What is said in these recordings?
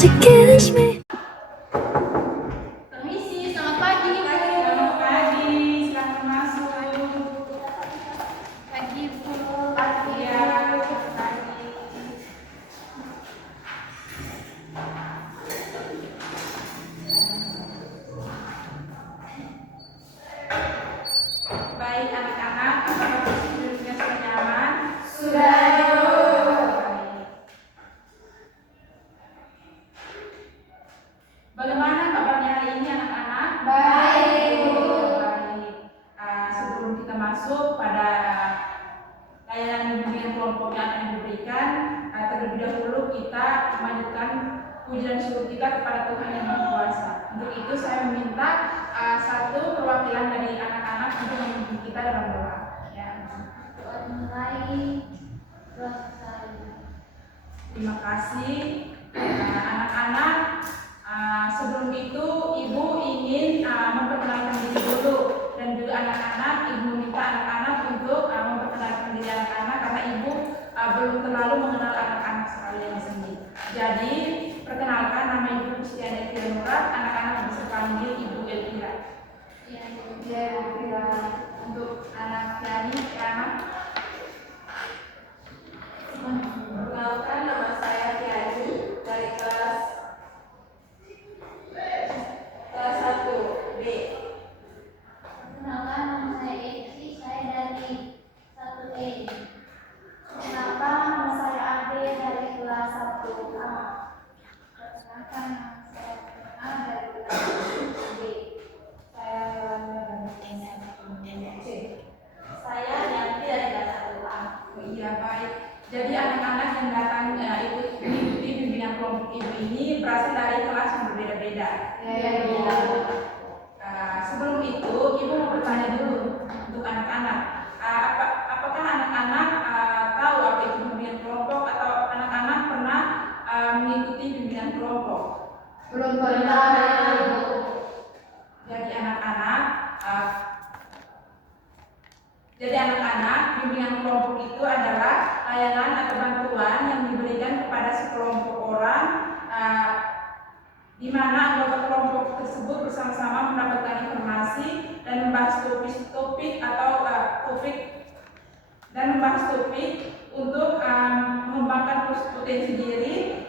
to kiss me. Permisi, selamat pagi. Selamat pagi, silakan masuk. Pagi, Bu. Ya, pagi. Baik anak-anak, apakah tidurnya sudah nyaman? Sudah, Ibu. Baik. Bagaimana kabarnya hari ini anak-anak? Baik, Bu. Baik. Sebelum kita masuk pada layanan bimbingan kelompok yang akan diberikan, terlebih dahulu kita memanjatkan puji dan syukur kita kepada Tuhan Yang Maha Kuasa. Untuk itu saya meminta satu perwakilan dari anak-anak untuk memimpin kita dalam doa. Ya. Mulai selesai. Terima kasih anak-anak. Sebelum itu Ibu ingin memperkenalkan diri dulu, dan juga anak-anak, Ibu minta anak-anak untuk memperkenalkan diri anak-anak karena Ibu belum terlalu mengenal anak-anak sekalian di sini. Jadi perkenalkan, nama Ibu Kristiani Elvira Nurat, anak-anak bisa panggil Ibu Elvira. Ya, Elvira. Untuk anak Yani, anak Perkenalkan, nama saya Tiani dari kelas 1 B. Perkenalkan, nama saya Eki, saya dari 1E. Perkenalkan, nama saya Ade dari kelas 1A. Perkenalkan, nama saya A dari kelas 1B. Saya Yolanda dari kelas 1C. Saya Yanti dari kelas 1A. Iya, baik. Jadi anak-anak yang datang ikut mengikuti bimbingan kelompok Ibu ini berasal dari kelas yang berbeda-beda. Sebelum itu, Ibu mau bertanya dulu untuk anak-anak. Apakah anak-anak tahu apa itu bimbingan kelompok, atau anak-anak pernah mengikuti bimbingan kelompok? Belum pernah, Ibu. Jadi anak-anak, bimbingan kelompok itu adalah layanan atau bantuan yang diberikan kepada sekelompok orang, di mana anggota kelompok tersebut bersama-sama mendapatkan informasi dan membahas topik untuk mengembangkan potensi diri,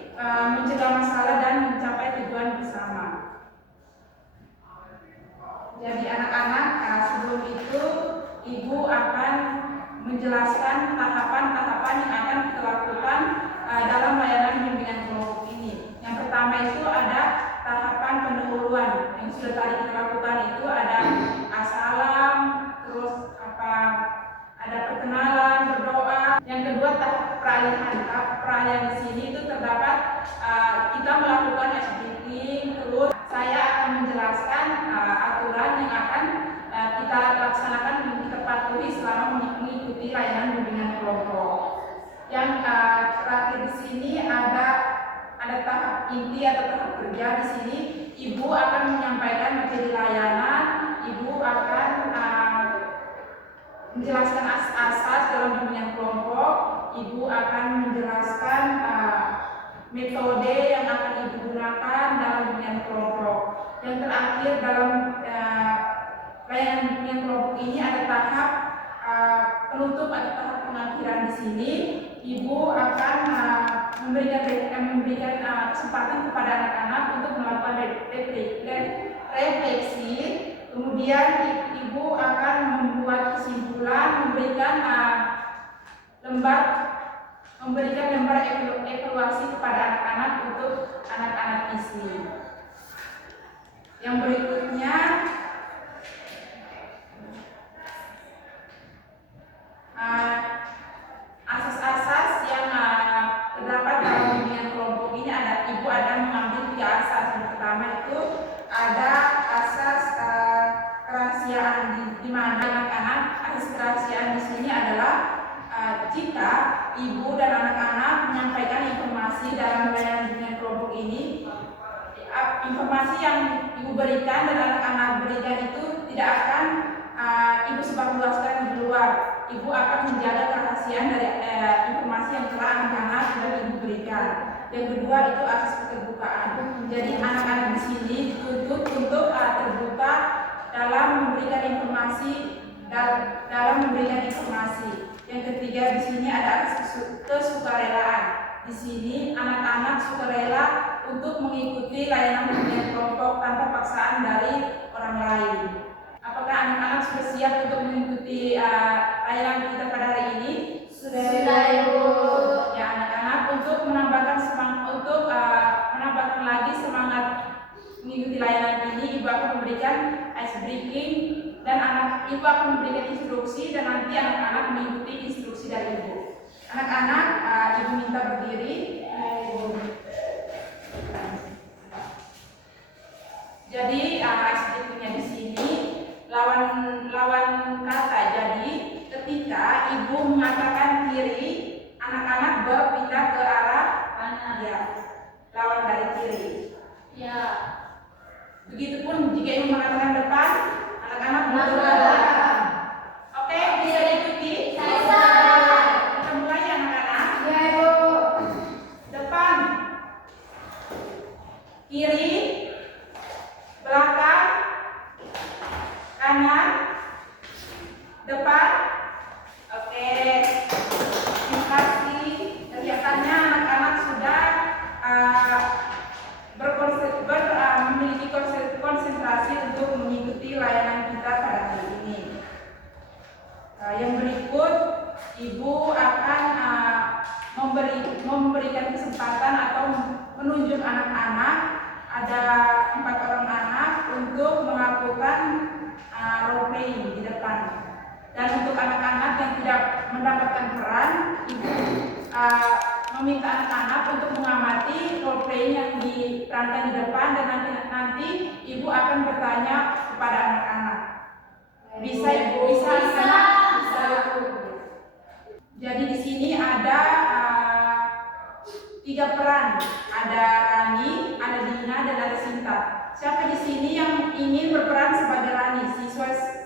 mencegah masalah dan mencapai tujuan bersama. Jadi anak-anak, sebelum itu Ibu akan menjelaskan tahapan-tahapan yang akan kita lakukan dalam layanan bimbingan kelompok ini. Yang pertama itu ada tahapan pendahuluan yang sudah tadi kita lakukan, itu ada salam, terus ada perkenalan, berdoa. Yang kedua tahap peralihan. Tahap peralihan di sini itu terdapat kita melakukan ice breaking, terus saya akan menjelaskan aturan yang akan kita laksanakan dan kita patuhi selama mengikuti layanan bimbingan kelompok. Yang terakhir di sini ada tahap inti atau tahap kerja. Di sini Ibu akan menyampaikan materi layanan, Ibu akan menjelaskan asas-asas dalam bimbingan kelompok, Ibu akan menjelaskan metode yang akan Ibu gunakan dalam bimbingan kelompok. Yang terakhir dalam layanan bimbingan kelompok ini ada tahap penutup atau tahap pengakhiran. Di sini Ibu akan memberikan kesempatan kepada anak-anak untuk melakukan refleksi. Kemudian Ibu akan membuat kesimpulan, memberikan lembar evaluasi kepada anak-anak untuk anak-anak isi. Yang berikutnya asas-asas yang terdapat dalam bimbingan kelompok ini ada. Ibu ada mengambil 3 asas. Yang pertama itu ada asas kerahasiaan, di mana anak-anak, asas kerahasiaan di sini adalah jika Ibu dan anak-anak menyampaikan informasi dalam layanan bimbingan kelompok ini, informasi yang Ibu berikan dan anak-anak berikan itu tidak akan Ibu sebarluaskan di luar. Ibu akan menjaga kerahasiaan dari informasi yang telah anak-anak dan Ibu berikan. Yang kedua itu asas keterbukaan. Jadi anak-anak di sini dituntut untuk terbuka dalam memberikan informasi Yang ketiga di sini ada asas kesukarelaan. Di sini anak-anak sukarela untuk mengikuti layanan bimbingan kelompok tanpa paksaan dari orang lain. Apakah anak-anak sudah siap untuk mengikuti layanan kita pada hari ini? Sudah, Ibu. Ya, anak-anak untuk menambahkan lagi semangat mengikuti layanan ini, Ibu akan memberikan ice breaking dan Ibu akan memberikan instruksi dan nanti anak-anak mengikuti instruksi dari Ibu. Anak-anak, Ibu minta berdiri. Jadi ice breakingnya di sini lawan kata. Jadi ketika Ibu mengatakan kiri, anak-anak berpindah ke arah Kanan. ya, lawan dari kiri. Ya. Begitupun jika Ibu mengatakan depan, anak-anak mundur ke belakang. Oke, bisa diikuti? Bisa. Kita mulai ya anak-anak. Ya, Ibu. Depan, kiri, belakang, kanan, depan. Oke, terima kasih. Kelihatannya anak-anak sudah memiliki konsentrasi untuk mengikuti layanan kita pada hari ini. Yang berikut, Ibu akan memberikan kesempatan atau menunjuk anak-anak. Ada 4 orang anak untuk melakukan role playing di depan. Dan untuk anak-anak yang tidak mendapatkan peran, Ibu meminta anak-anak untuk mengamati role playing yang diperankan di depan dan nanti Ibu akan bertanya kepada anak-anak. Bisa Ibu? Bisa anak-anak? Bisa. Jadi di sini ada 3 peran. Ada Rani, ada Dina, dan ada Sinta. Siapa di sini yang ingin berperan sebagai Rani?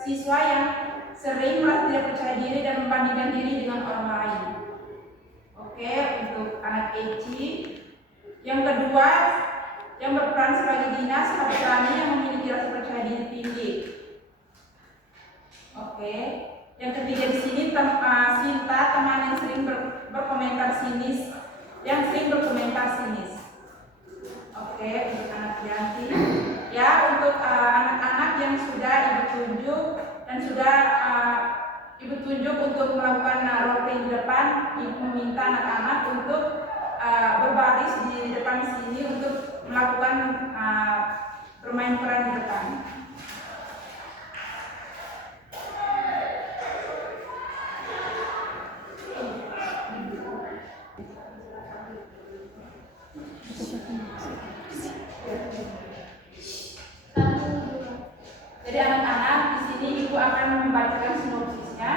Siswa yang sering merasa tidak percaya diri dan membandingkan diri dengan orang lain. Oke, untuk anak Eci. Yang kedua, yang berperan sebagai Dina, sahabat Rani yang memiliki rasa percaya diri tinggi. Oke. Yang ketiga di sini Sinta, teman yang sering berkomentar sinis, Oke, untuk anak Yanti. Ya, untuk anak-anak yang sudah Ibu tunjuk dan sudah Ibu tunjuk untuk melakukan role play di depan, Ibu meminta anak-anak untuk berbaris di depan sini untuk melakukan bermain peran di depan. Jadi anak-anak di sini Ibu akan membacakan sinopsisnya.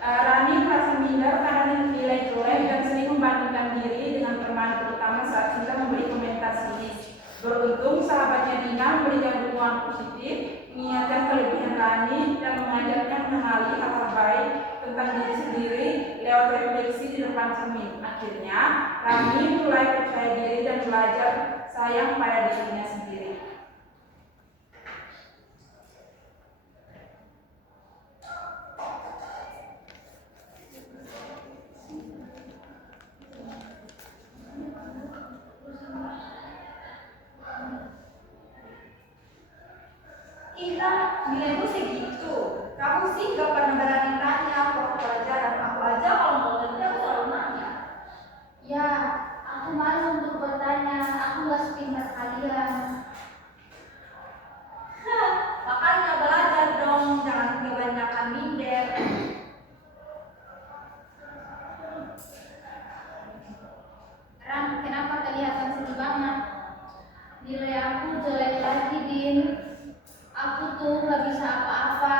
Rani merasa minder karena nilai jelek dan sering membandingkan diri dengan teman, terutama saat Sinta memberi komentar sinis. Beruntung sahabatnya Dina memberikan dukungan positif, mengingatkan kelebihan Rani dan mengajarnya mengenali hal baik tentang diri sendiri lewat refleksi di depan cermin. Akhirnya Rani mulai percaya diri dan belajar sayang pada dirinya sendiri. Nilaimu segitu. Kamu sih gak pernah berani tanya waktu pelajaran. Aku aja kalau mau ngerti aku selalu nanya. Ya, aku malu untuk bertanya. Aku gak sepintar kalian. Makanya belajar dong, jangan kebanyakan minder. Ran, kenapa kelihatan sedih banget? Nilai aku jelek lagi, Din. Aku tuh gak bisa apa-apa.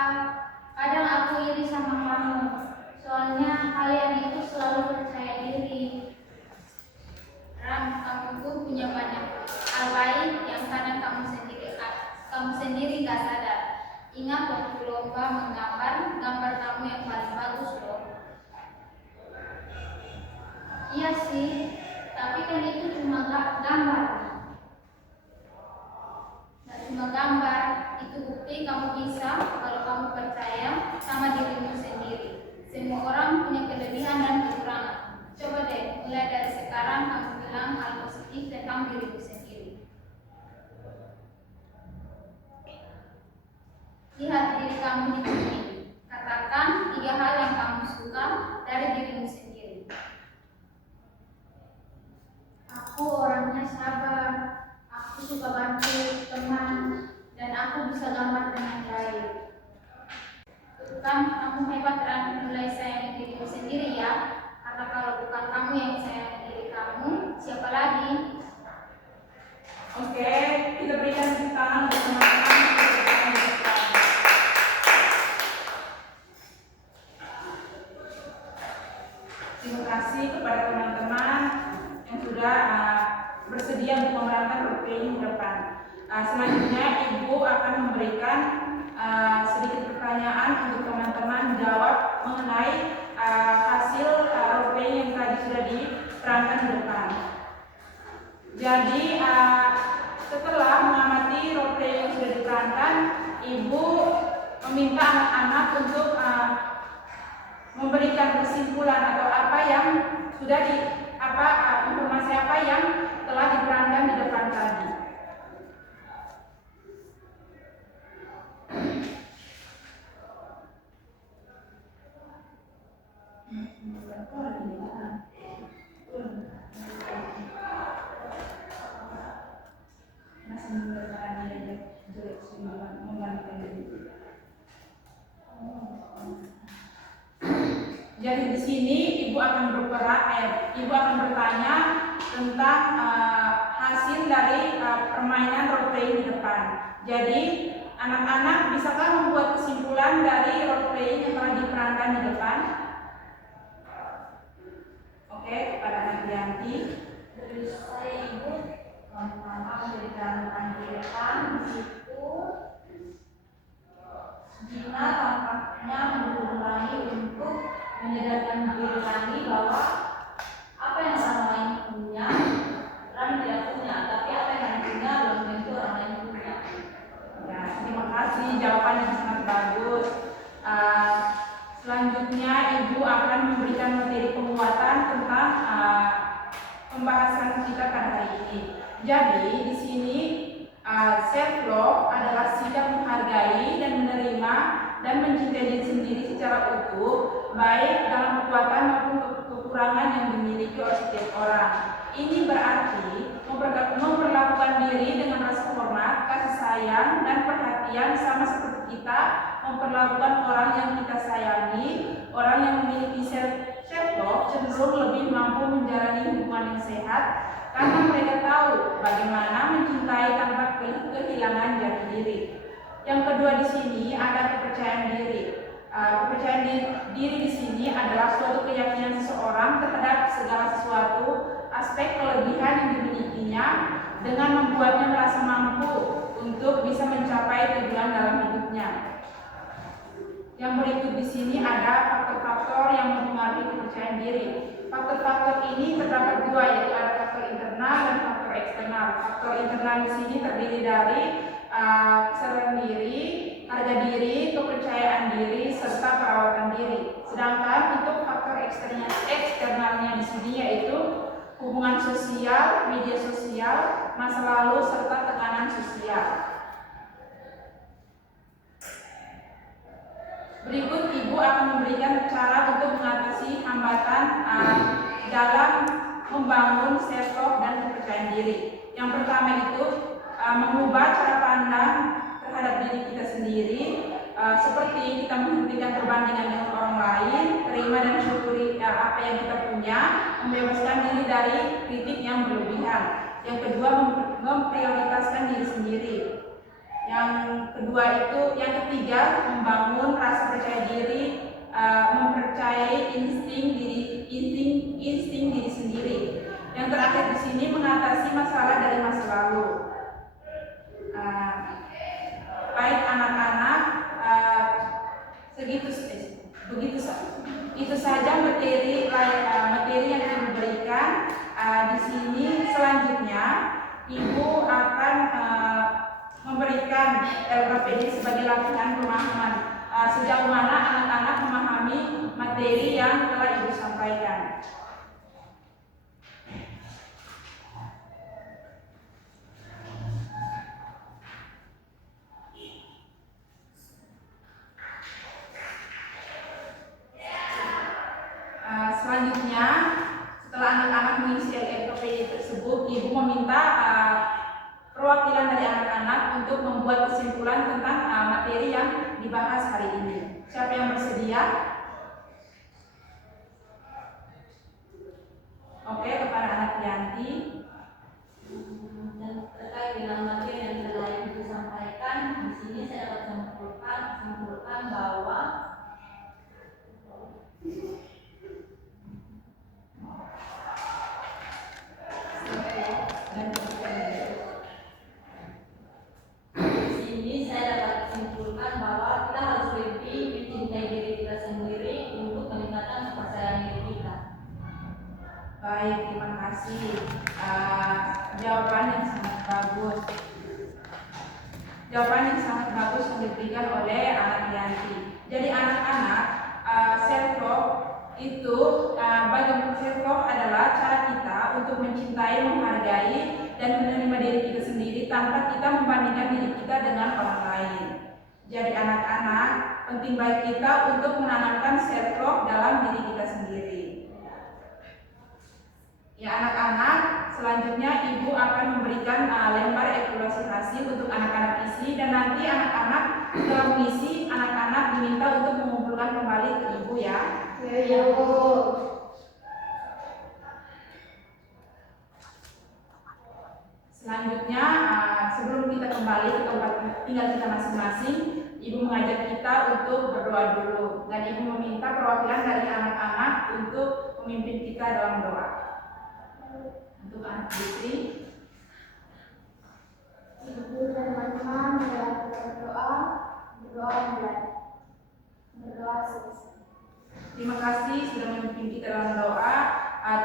Kadang aku iri sama kamu. Soalnya kalian itu selalu percaya diri. Ran, kamu tuh punya banyak hal baik yang kadang kamu sendiri gak sadar. Ingat waktu lomba menggambar, gambar kamu yang paling bagus loh. Iya sih, Tapi kan itu cuma gambar. Nah, cuma gambar, itu bukti kamu bisa kalau kamu percaya sama dirimu sendiri. Semua orang punya kelebihan dan kekurangan. Coba deh, mulai dari sekarang kamu bilang hal positif tentang dirimu sendiri. Lihat diri kamu di sini. Katakan 3 hal yang kamu suka dari dirimu sendiri. Aku orangnya sabar, aku suka bantu teman, dan aku bisa gambar dengan baik. Kan kamu hebat dan mulai sayangi dirimu sendiri ya. Karena kalau bukan kamu yang sayangi diri kamu, siapa lagi? Oke, kita berikan tepuk tangan untuk teman-teman. Terima kasih kepada teman-teman yang sudah bersedia untuk memerankan role playing di depan. Selanjutnya Ibu akan memberikan sedikit pertanyaan untuk teman-teman jawab mengenai hasil role playing yang tadi sudah diterangkan di depan. Jadi setelah mengamati role playing yang sudah diterangkan, Ibu meminta anak-anak untuk memberikan kesimpulan atau apa yang sudah informasi apa yang telah diterangkan di depan tadi. Jadi di sini Ibu akan bertanya tentang hasil dari permainan role playing di depan. Jadi anak-anak bisakah membuat kesimpulan dari role playing yang telah diperankan di depan? Oke, kepada Anak Yanti. Dari saya Ibu pertama memberikan di depan di situ Gina tampaknya berulangi untuk menyadarkan diri lagi bahwa apa yang orang lain punya orang tidak punya, tapi apa yang orang punya belum tentu orang lain punya. Ya, terima kasih, jawaban yang sangat bagus. Selanjutnya Ibu akan memberikan materi penguatan tentang pembahasan kita pada hari ini. Jadi di sini self love adalah sikap menghargai dan menerima dan mencintai diri sendiri secara utuh, baik dalam kekuatan maupun kekurangan yang dimiliki oleh setiap orang. Ini berarti memperlakukan diri dengan rasa hormat, kasih sayang, dan perhatian sama seperti kita memperlakukan orang yang kita sayangi. Orang yang memiliki self-love cenderung lebih mampu menjalani hubungan yang sehat karena mereka tahu bagaimana mencintai tanpa kehilangan jati diri. Yang kedua di sini ada kepercayaan diri. Kepercayaan diri di sini adalah suatu keyakinan seseorang terhadap segala sesuatu aspek kelebihan yang dimilikinya dengan membuatnya merasa mampu untuk bisa mencapai tujuan dalam hidupnya. Yang berikut di sini ada faktor-faktor yang mempengaruhi kepercayaan diri. Faktor-faktor ini terdapat 2, yaitu ada faktor internal dan faktor eksternal. Faktor internal di sini terdiri dari kesadaran diri, harga diri, kepercayaan diri, serta perawatan diri. Sedangkan untuk faktor eksternalnya di sini yaitu hubungan sosial, media sosial, masa lalu, serta tekanan sosial. Berikut Ibu akan memberikan cara untuk mengatasi hambatan dalam membangun self-love dan kepercayaan diri. Yang pertama itu mengubah cara pandang terhadap diri kita sendiri, seperti kita menghentikan perbandingan dengan orang lain, terima dan syukuri apa yang kita punya, membebaskan diri dari kritik yang berlebihan. Yang kedua, memprioritaskan diri sendiri. Yang ketiga, membangun rasa percaya diri, mempercayai insting diri sendiri. Yang terakhir di sini mengatasi masalah dari masa lalu. Baik anak-anak, itu saja materi yang diberikan di sini. Ibu akan memberikan LKPD sebagai latihan pemahaman sejauh mana anak-anak memahami materi yang telah Ibu sampaikan. Selanjutnya, setelah anak-anak mengisi LKPD tersebut, Ibu meminta perwakilan dari anak-anak untuk membuat kesimpulan tentang materi yang dibahas hari ini. Siapa yang bersedia? Oke, kepada anak Yanti. Dan terkait dengan materi yang telah Ibu sampaikan, di sini saya dapat simpulkan bahwa kita harus lebih mencintai diri kita sendiri untuk meningkatkan kepercayaan diri kita. Baik, terima kasih. Jawaban yang sangat bagus. Jawaban yang sangat bagus yang diberikan oleh anak Yanti. Jadi anak-anak, self-talk itu bagaimana self-talk adalah cara kita untuk mencintai, menghargai, dan menerima diri kita sendiri tanpa kita membandingkan diri kita dengan orang lain. Jadi anak-anak, penting bagi kita untuk menanamkan self-talk dalam diri kita sendiri. Ya anak-anak, selanjutnya Ibu akan memberikan lembar evaluasi hasil untuk anak-anak isi, dan nanti anak-anak setelah mengisi, anak-anak diminta untuk mengumpulkan kembali ke Ibu ya. Ya, Bu. Selanjutnya, sebelum kita kembali ke tempat tinggal kita masing-masing, Ibu mengajak kita untuk berdoa dulu, dan Ibu meminta perwakilan dari anak-anak untuk memimpin kita dalam doa. Untuk anak Putri, Ibu dan teman-teman berdoa mulai. Berdoa selesai. terima kasih sudah memimpin kita dalam doa.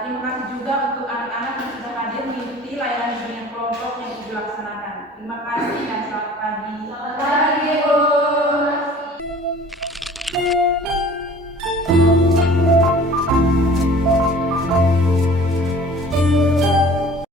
Terima kasih juga untuk anak-anak yang sudah hadir mengikuti layanan bimbingan kelompok yang dilaksanakan. Terima kasih dan selamat pagi. Selamat pagi.